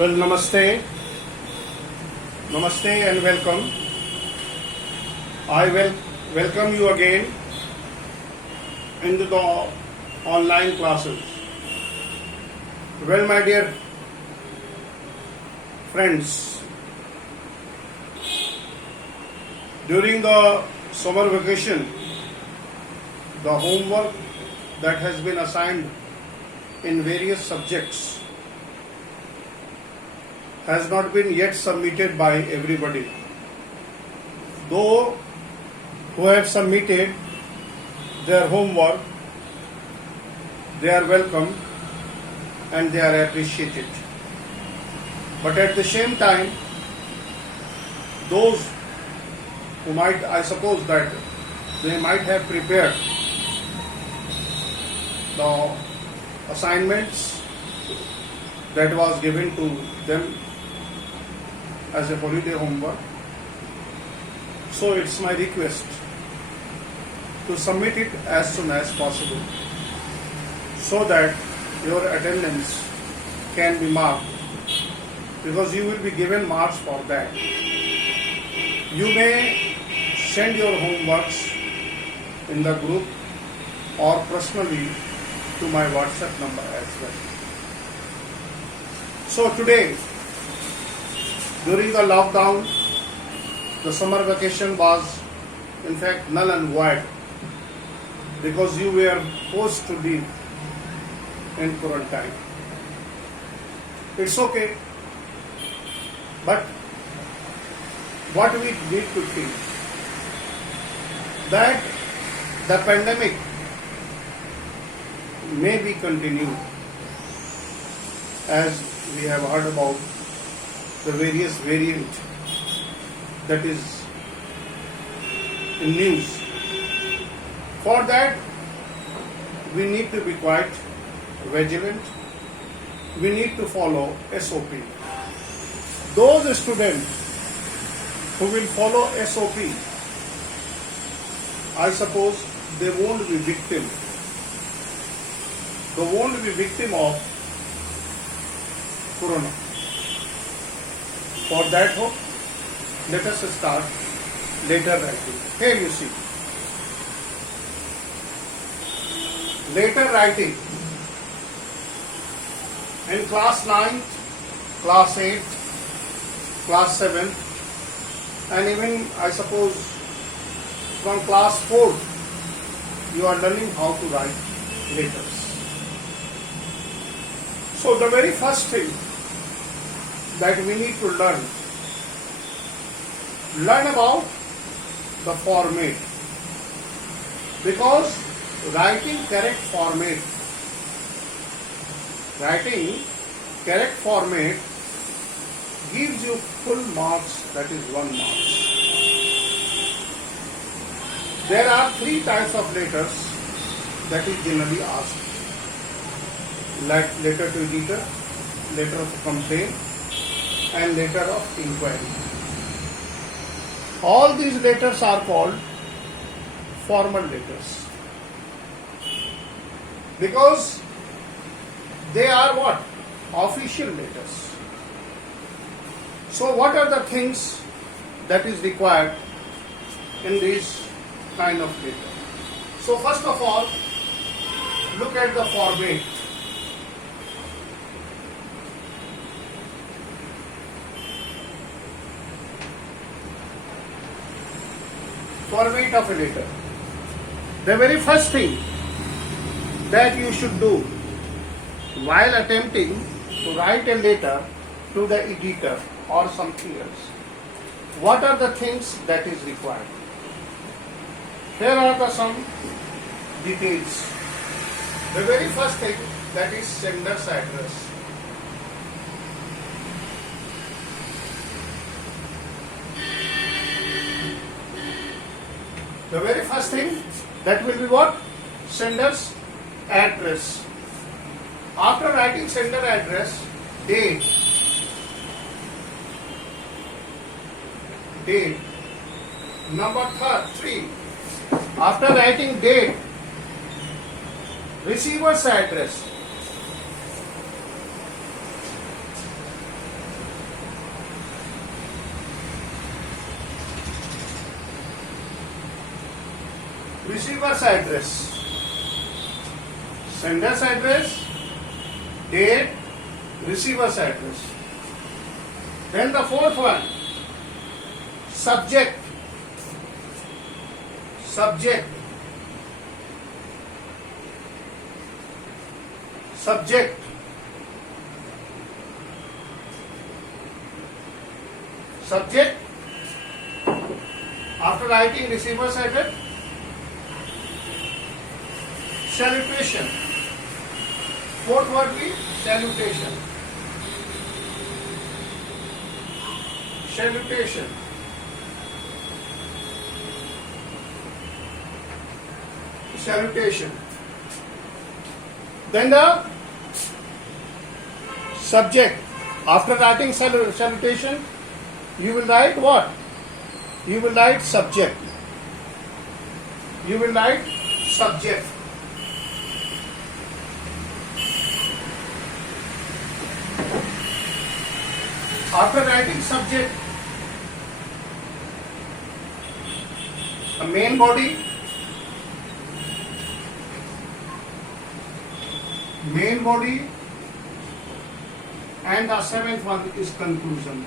Well, namaste and welcome. I will welcome you again into the online classes. Well, my dear friends, during the summer vacation, the homework that has been assigned in various subjects has not been yet submitted by everybody. Though who have submitted their homework, they are welcome and they are appreciated. But at the same time, those who might, I suppose that they might have prepared the assignments that was given to them as a holiday homework. So it's my request to submit it as soon as possible so that your attendance can be marked, because you will be given marks for that. You may send your homeworks in the group or personally to my WhatsApp number as well. So today, during the lockdown, the summer vacation was in fact null and void because you were forced to live in quarantine. It's okay, but what we need to think that the pandemic may be continued, as we have heard about the various variant that is in news. For that, we need to be quite vigilant. We need to follow SOP. Those students who will follow SOP, I suppose they won't be victim. They won't be victim of corona. For that hope, let us start letter writing. Here you see. Letter writing in class 9, class 8, class 7, and even I suppose from class 4 you are learning how to write letters. So the very first thing that we need to learn about the format, because writing correct format gives you full marks, that is 1 mark. There are 3 types of letters that is generally asked: letter to editor, letter of complaint, and letter of inquiry. All these letters are called formal letters because they are what? Official letters. So what are the things that is required in this kind of letter? So first of all, look at the format. Format of a letter. The very first thing that you should do while attempting to write a letter to the editor or something else, what are the things that is required? Here are some details. The very first thing, that is sender's address. The very first thing, that will be what? Sender's address. After writing sender address, date. Number 3. After writing date, receiver's address. receiver's address, sender's address, date, receiver's address. Then the fourth one, subject, subject, subject, subject. After writing receiver's address, salutation. Fourth word be salutation. Salutation. Salutation. Then the subject. After writing salutation, you will write what? You will write subject. You will write subject. After writing subject, the main body, and the seventh one is conclusion.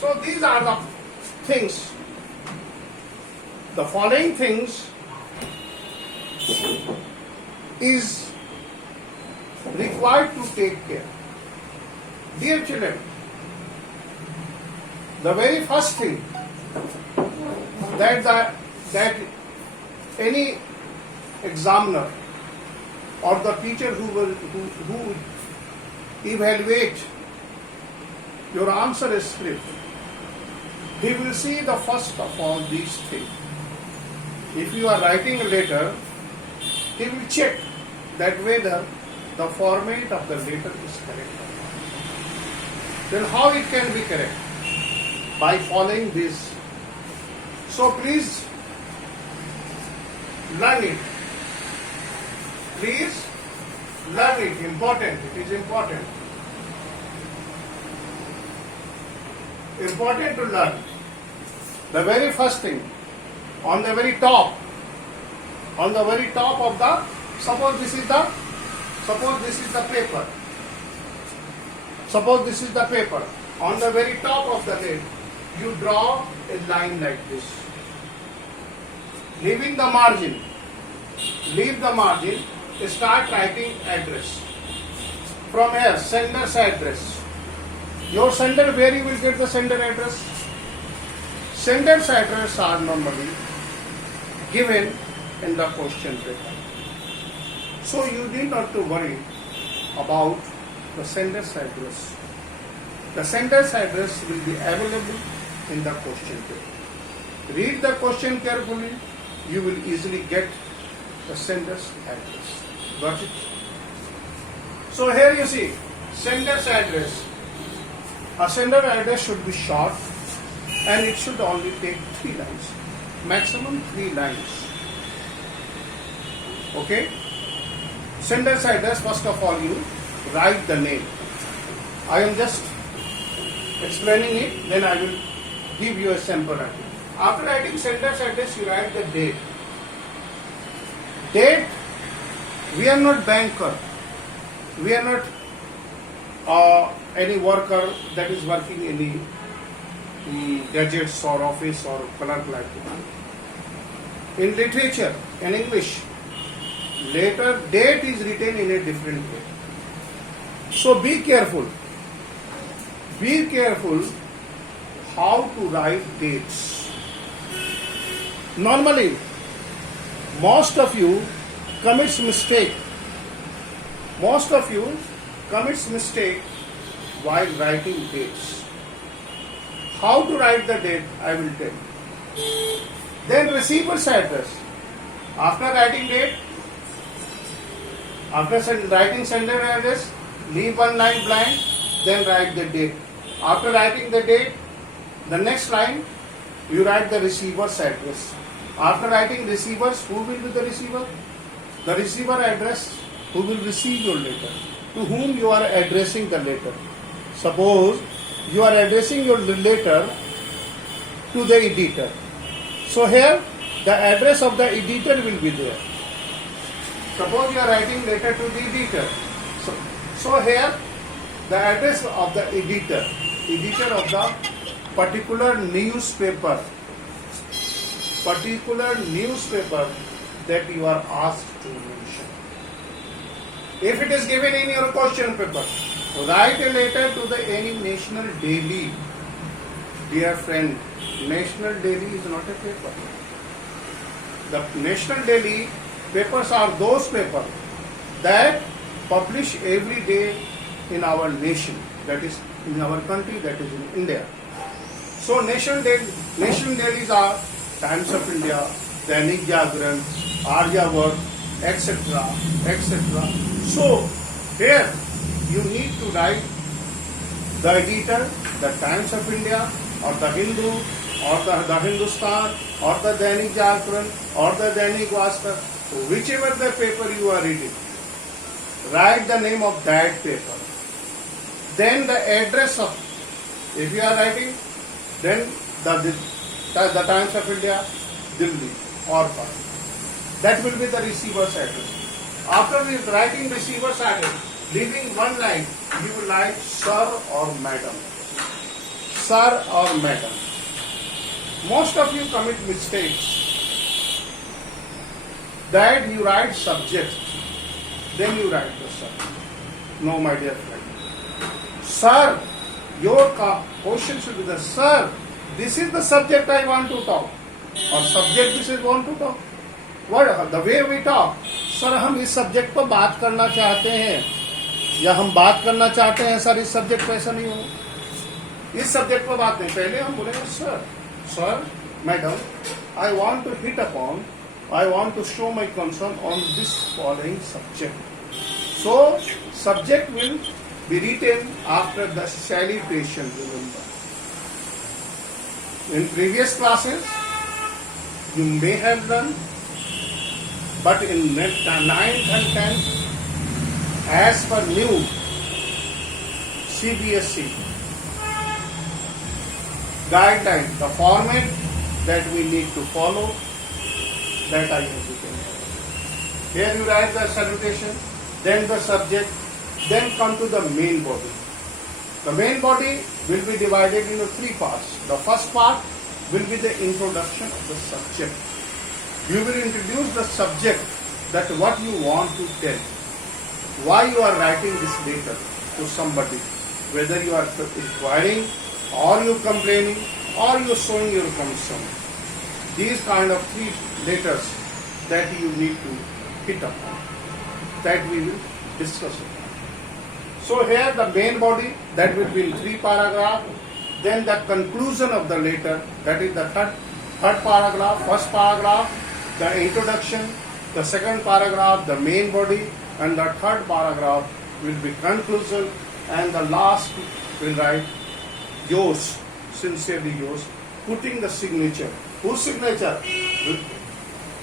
So these are the things. The following things is required to take care. Dear children, the very first thing that any examiner or the teacher who evaluate your answer script, he will see the first of all these things. If you are writing a letter, he will check that whether the format of the letter is correct or not. Then how it can be correct? By following this. So please learn it. Please learn it. Important. It is important. Important to learn. The very first thing, on the very top of the, suppose this is the paper. Suppose this is the paper. On the very top of the lid, you draw a line like this. Leave the margin, start writing address. From here, sender's address. Your sender, where you will get the sender address? Sender's address are normally given in the question paper. So you need not to worry about the sender's address. The sender's address will be available in the question paper. Read the question carefully, you will easily get the sender's address. Got it? So here you see, sender's address. A sender address should be short and it should only take 3 lines. Maximum 3 lines. Okay? Sender's address, first of all you write the name. I am just explaining it, then I will give you a sample writing. After writing sender's address, you write the date. Date, we are not banker. We are not any worker that is working in the gadgets or office or clerk like that. In literature, in English, later date is written in a different way. So be careful. Be careful how to write dates. Normally, most of you commits mistake. Most of you commits mistake while writing dates. How to write the date, I will tell you. Then receiver's address. After writing date, after writing sender address, leave one line blank, then write the date. After writing the date, the next line, you write the receiver's address. After writing receivers, who will be the receiver? The receiver address, who will receive your letter, to whom you are addressing the letter. Suppose you are addressing your letter to the editor. So here the address of the editor will be there. Suppose you are writing letter to the editor. So here the address of the editor of the particular newspaper that you are asked to mention. If it is given in your question paper, write a letter to the any national daily. Dear friend, national daily is not a paper. The national daily papers are those papers that publish every day in our nation, that is in our country, that is in India. So national dailies are Times of India, Dainik Jagran, Aryavart, etc., etc. So here you need to write the editor, the Times of India, or the Hindu, or the Hindustan, or the Dainik Jagran, or the Dainik Bhaskar, whichever the paper you are reading, write the name of that paper. Then the address of, if you are writing, then the Times of India, Delhi, or Pakistan. That will be the receiver's address. After writing receiver's address, leaving one line, you will write sir or madam. Sir or madam. Most of you commit mistakes. That you write subject, then you write the subject. No, my dear friend. Sir, your question should be the sir, this is the subject I want to talk. Or subject this is want to talk. What the way we talk? Sir हम इस subject पर बात करना चाहते हैं या हम बात करना चाहते हैं सर इस सब्जेक्ट पर, ऐसा नहीं हो. इस सब्जेक्ट पर बात नहीं, पहले हम बोलेंगे sir madam I want to hit upon, I want to show my concern on this following subject. So, subject will be written after the salutation, remember. In previous classes, you may have done, but in 9th and 10th, as per new CBSE guideline, the format that we need to follow, that I have written. Here you write the salutation, then the subject, then come to the main body. The main body will be divided into 3 parts. The first part will be the introduction of the subject. You will introduce the subject, that what you want to tell, why you are writing this letter to somebody, whether you are inquiring or you complaining or you showing your concern. These kind of 3 letters that you need to hit upon, that we will discuss upon. So here the main body, that will be in 3 paragraphs. Then the conclusion of the letter, that is the third paragraph. First paragraph, the introduction. The second paragraph, the main body. And the third paragraph will be conclusion. And the last will write yours, sincerely yours, putting the signature. Whose signature?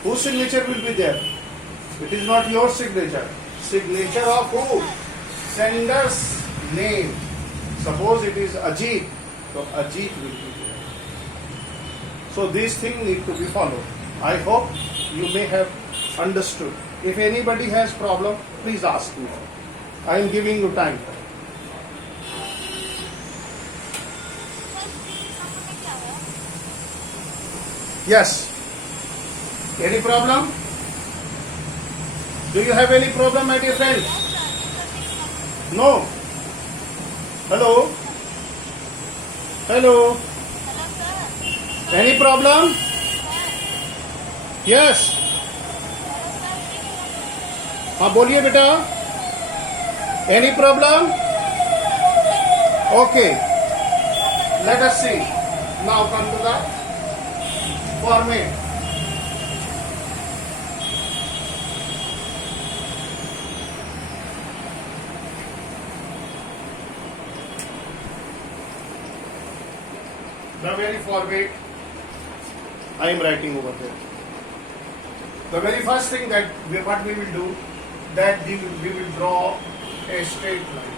Whose signature will be there? It is not your signature. Signature of who? Sender's name. Suppose it is Ajit, so Ajit will be there. So these things need to be followed. I hope you may have understood. If anybody has problem, please ask me. I am giving you time. Yes. Any problem? Do you have any problem, my dear friend? No. Hello? Hello? Any problem? Yes. हाँ बोलिए बेटा. Any problem? Okay. Let us see. Now come to the format. The very format I am writing over there. The very first thing that what we will do, that we will draw a straight line.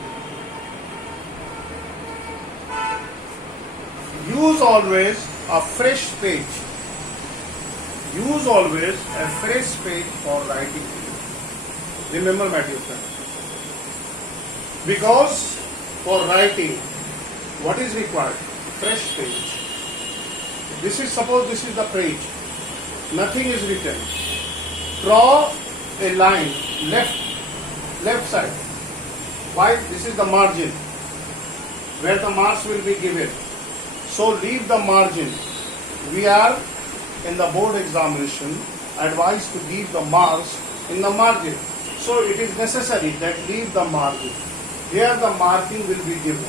Use always a fresh page. Use always a fresh page for writing. Remember, my dear friend. Because for writing, what is required? Fresh page. Suppose this is the page. Nothing is written. Draw a line left side. Why? This is the margin where the marks will be given. So leave the margin. We are in the board examination advised to leave the marks in the margin. So it is necessary that leave the margin. Here the marking will be given.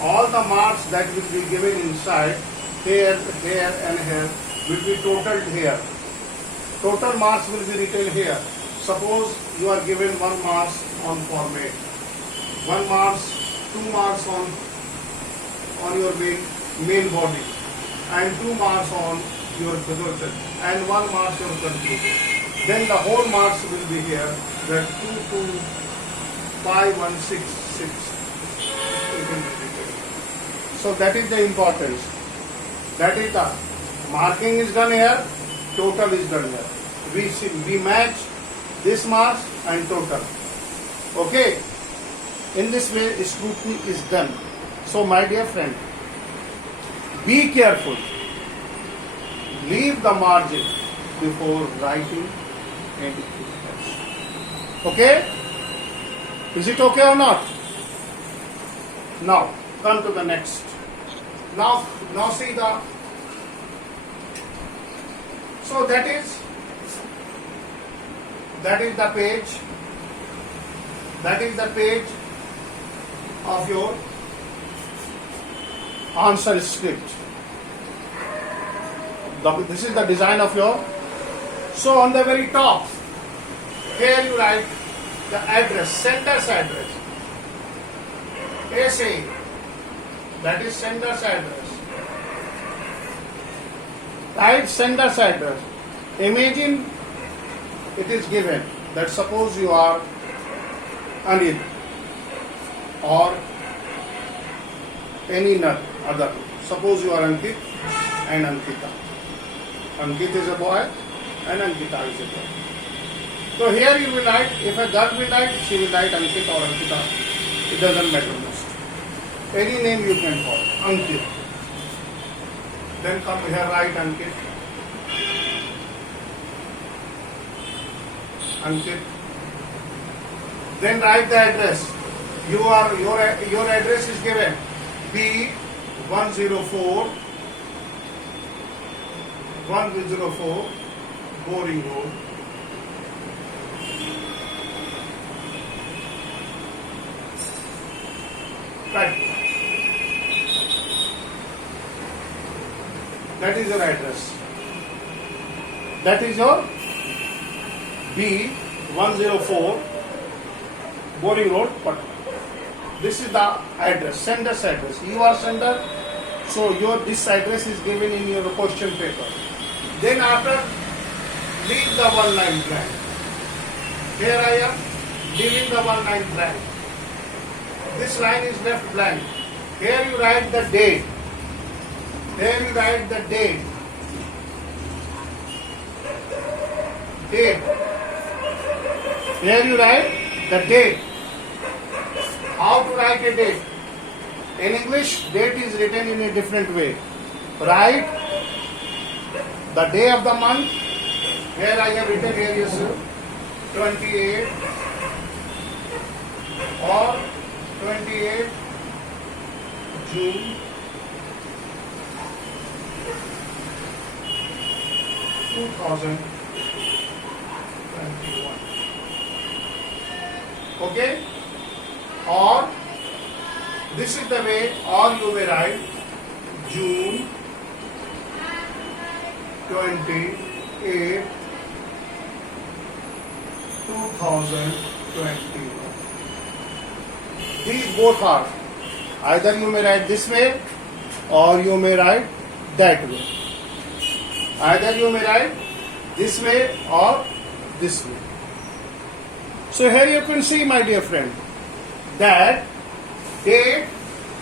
All the marks that will be given inside, here, here and here will be totaled here. Total marks will be written here. Suppose you are given 1 marks on format, 1 marks, 2 marks on your main body, and 2 marks on your conclusion, and 1 mark your conclusion. Then the whole marks will be here. That 2, 2, 5, 1, 6, 6. So that is the importance. That is the marking is done here, total is done here. We match this marks and total. Okay. In this way, scrutiny is done. So my dear friend, be careful. Leave the margin before writing any test. Okay? Is it okay or not? Now, come to the next. Now see the. So that is the page. That is the page of your answer script. This is the design of your. So on the very top, here you write the address, sender's address. SA, that is sender's address. Write sender's address. Imagine it is given that suppose you are Anil or any other. Suppose you are Ankit and Ankita. Ankit is a boy and Ankita is a girl. So here you will write, if a girl will write, she will write Ankit or Ankita. It doesn't matter most. Any name you can call. Ankit. Then come here, write Ankit. Ankit. Then write the address. Your address is given B104 Boring Road. Right. That is your address. That is your B104 Boring Road, Patna. This is the address, sender's address. You are sender, so this address is given in your question paper. Then after, leave the 1 line blank. Here I am leaving the 1 line blank. This line is left blank. Here you write the date. There you write the date. Date. Here you write the date. How to write a date? In English, date is written in a different way. Write the day of the month. Here I have written here is 28 or 28 June 2021. Okay? Or this is the way, or you may write June 28, 2021. These both are. Either you may write this way or you may write that way. Either you may write this way or this way. So here you can see, my dear friend, that date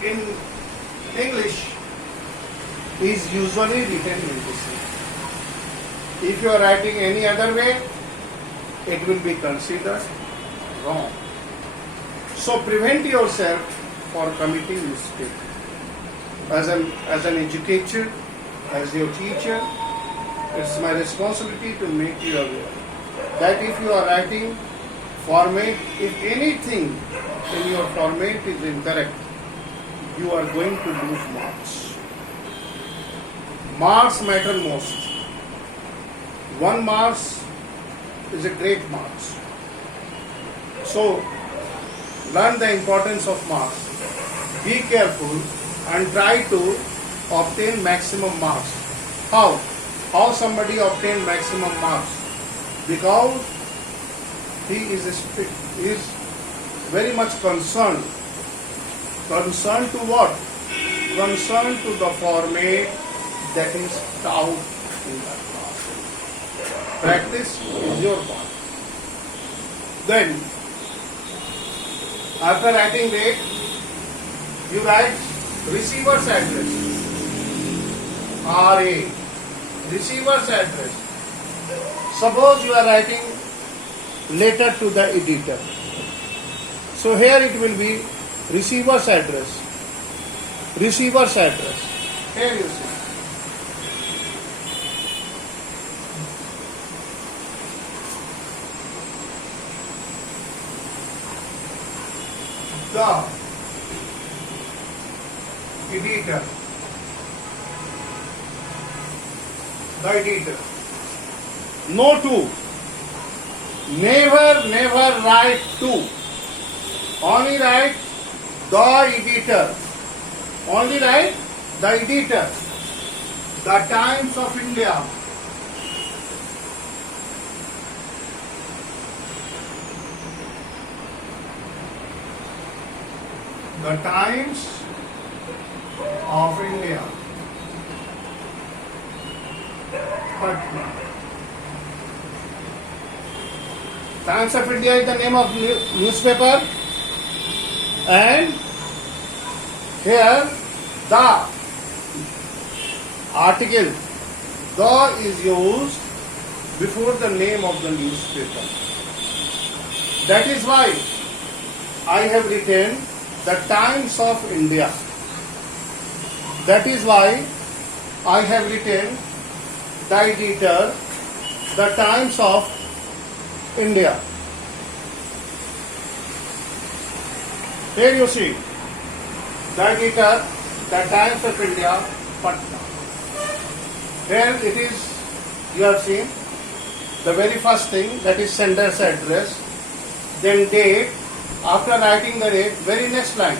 in English is usually written in this way. If you are writing any other way, it will be considered wrong. So prevent yourself for committing mistake. As an educator, as your teacher, it's my responsibility to make you aware that if you are writing format, if anything in your format is incorrect, you are going to lose marks. Marks matter most. 1 marks is a great marks. So learn the importance of marks. Be careful and try to obtain maximum marks. How? How somebody obtain maximum marks? Because he is very much concerned. Concerned to what? Concerned to the format that is taught in the class. Practice is your part. Then, after writing date, you write receiver's address. RA. Receiver's address. Suppose you are writing letter to the editor. So here it will be receiver's address. Receiver's address. Here you see. The editor. The editor. No to. Never write to. Only write the editor. Only write the editor. The Times of India. The Times of India. Patna. Times of India is the name of newspaper, and here the article the is used before the name of the newspaper. That is why I have written the Times of India. That is why I have written the editor, the Times of India. Here you see the editor, the Times of India, Patna. Here it is, you have seen the very first thing, that is sender's address, then date. After writing the date, very next line,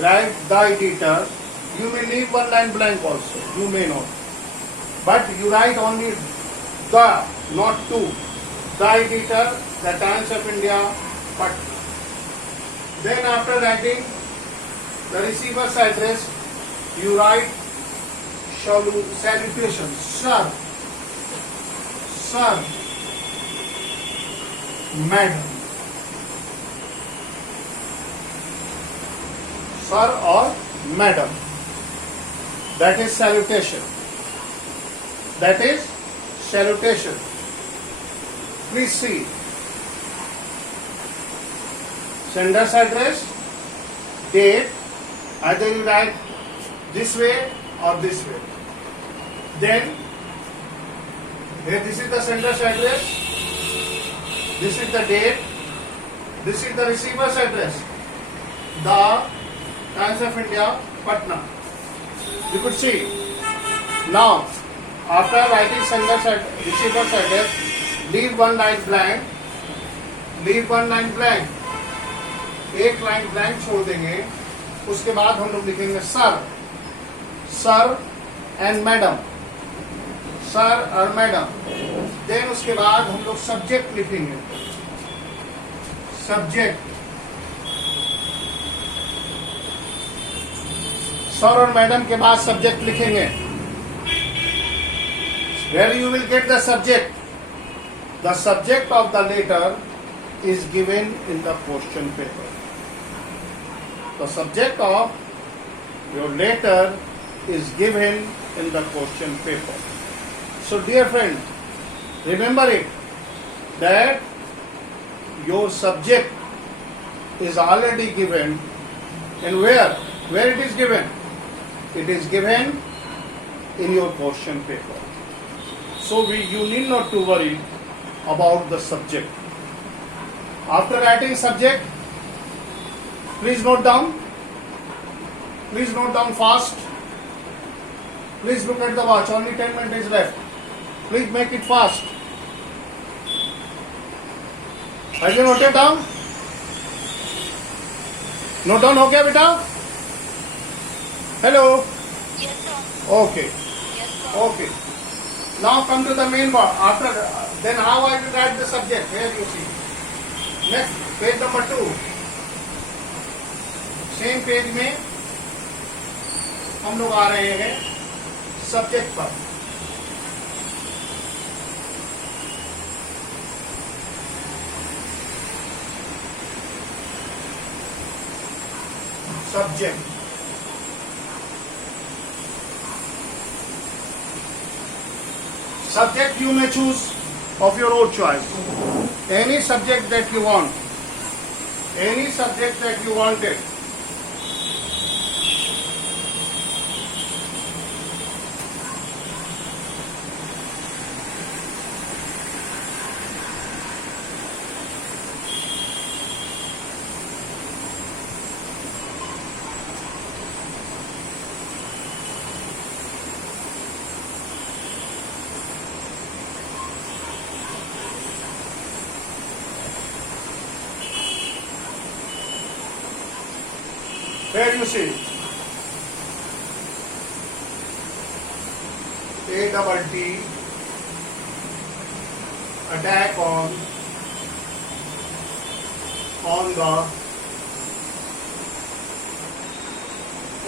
write the editor. You may leave one line blank also, you may not. But you write only the, not to. The editor, the Times of India, Patna. Then after writing the receiver's address, you write salutation, sir, sir, madam. Sir or madam. That is salutation. That is salutation. Please see. Sender's address, date, either you write this way or this way. Then, here this is the sender's address, this is the date, this is the receiver's address. The Times of India, Patna. You could see. Now, after writing sender's receiver's address, leave one line blank. Leave one line blank. एक line blank छोड़ देंगे. उसके बाद हम लोग लिखेंगे sir, sir and madam, sir और madam. Then उसके बाद हम लोग सब्जेक्ट लिखेंगे. सब्जेक्ट, सर और मैडम के बाद सब्जेक्ट लिखेंगे. Where you will get the subject? The subject of the letter is given in the question paper. The subject of your letter is given in the question paper. So dear friend, remember it that your subject is already given, and where it is given? It is given in your question paper. So you need not to worry about the subject. After writing subject, please note down. Please note down fast. Please look at the watch. Only 10 minutes left. Please make it fast. Have you noted down? Note down हो गया बेटा? Hello. Yes, sir. Okay. Yes, sir. Okay. Now come to the main part. After then, how I will write the subject? Here you see. Next page number 2. Same page में हम लोग आ रहे हैं subject पर. Subject. Subject you may choose of your own choice. Any subject that you want. Any subject that you wanted. Where you see ATT attack on the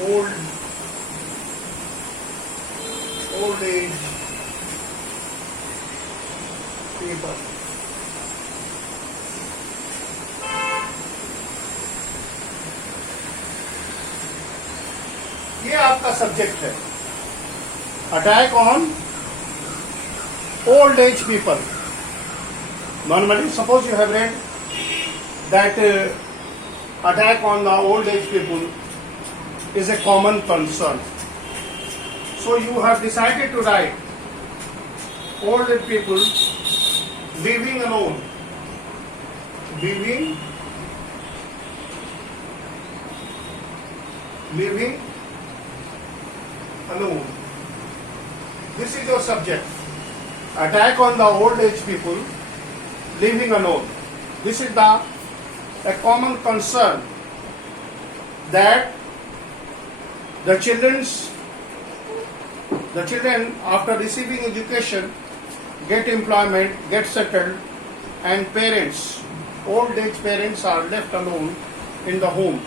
old age people. ये आपका subject है. Attack on old age people. Normally, suppose you have read that attack on the old age people is a common concern. So you have decided to write old age people living alone. Living alone. This is your subject. Attack on the old age people living alone. This is a common concern that the children after receiving education get employment, get settled, and parents, old age parents are left alone in the home.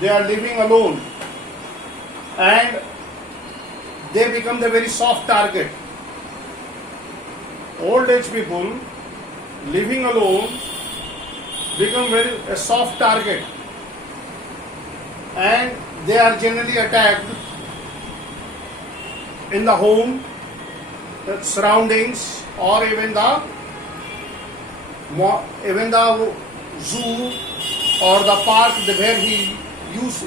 They are living alone and they become the very soft target. Old age people living alone become a soft target, and they are generally attacked in the home, the surroundings, or even the zoo or the park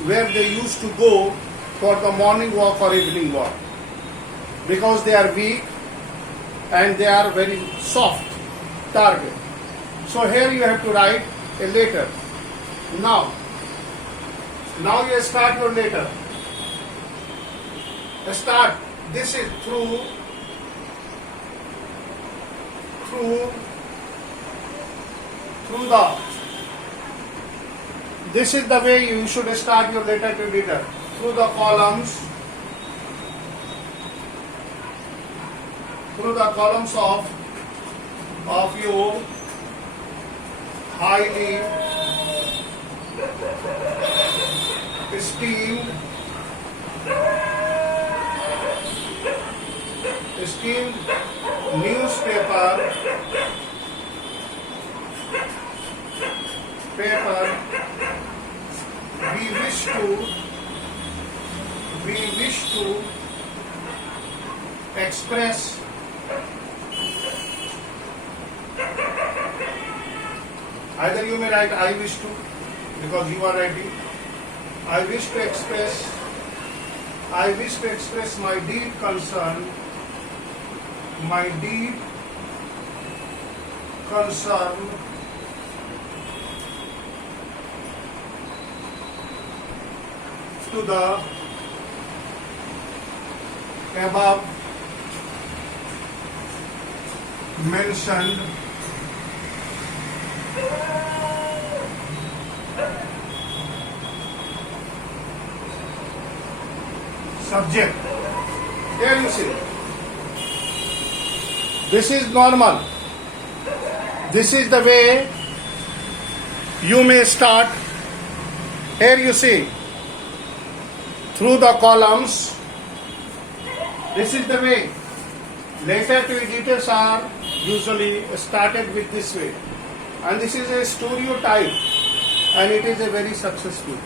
where they used to go for the morning walk or evening walk, because they are weak and they are very soft target. So here you have to write a letter. Now you start your letter. Start. This is through the. This is the way you should start your letter to reader. Through the columns. Through the columns of your highly esteemed newspaper we we wish to express either you may write I wish to because you are writing I wish to express my deep concern to the above mentioned subject. Here you see, this is normal. This is the way you may start. Here you see, through the columns, this is the way. Letter to editors are usually started with this way. And this is a stereotype and it is a very successful.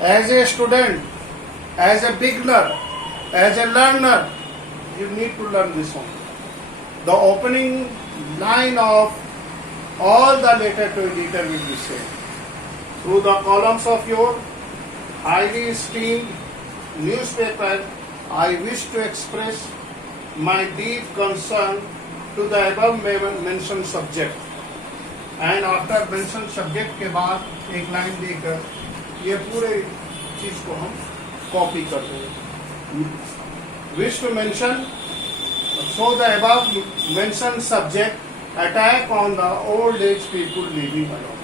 As a student, as a beginner, as a learner, you need to learn this one. The opening line of all the letter to editor will be same. Through the columns of your highly esteemed newspaper, I wish to express my deep concern to the above mentioned subject. And after mentioned subject के बाद एक line देकर ये पूरे चीज को हम copy कर देंगे. Wish to mention, so the above mentioned subject, attack on the old age people living alone.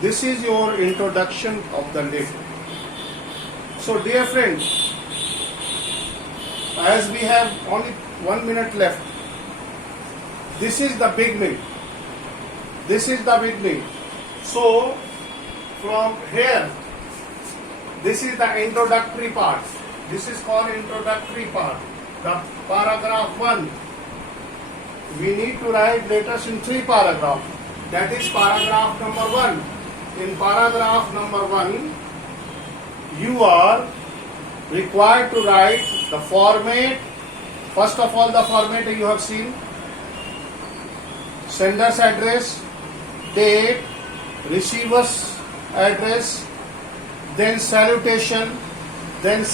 This is your introduction of the letter. So dear friends, as we have only 1 minute left, this is the beginning. So from here, this is the introductory part. This is called introductory part. The paragraph 1. We need to write letters in 3 paragraphs. That is paragraph number 1. In paragraph number 1, you are required to write the format. First of all, the format you have seen. Sender's address, date, receiver's address, then salutation, then